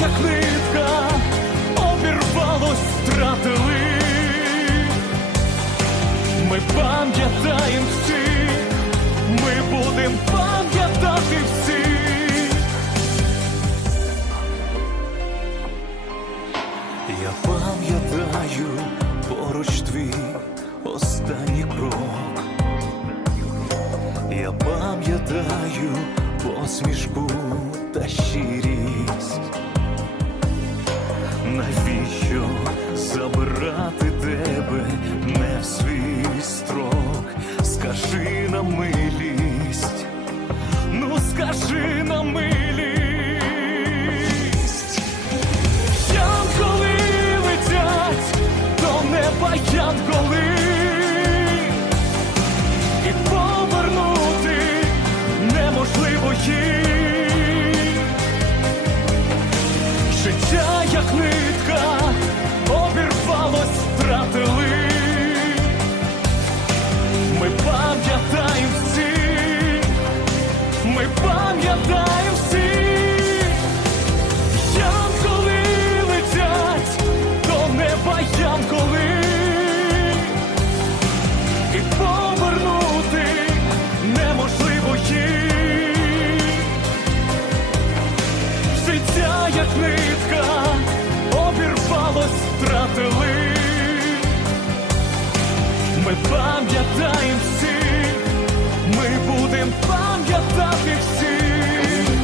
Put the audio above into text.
Як нитка, обірвалось, втратили. Ми пам'ятаємо всіх, ми будем пам'ятати всіх. Я пам'ятаю поруч твій останній крок. Я пам'ятаю посмішку та щирість. Навіщо забирати обірвалось, пам'ятав їх всіх.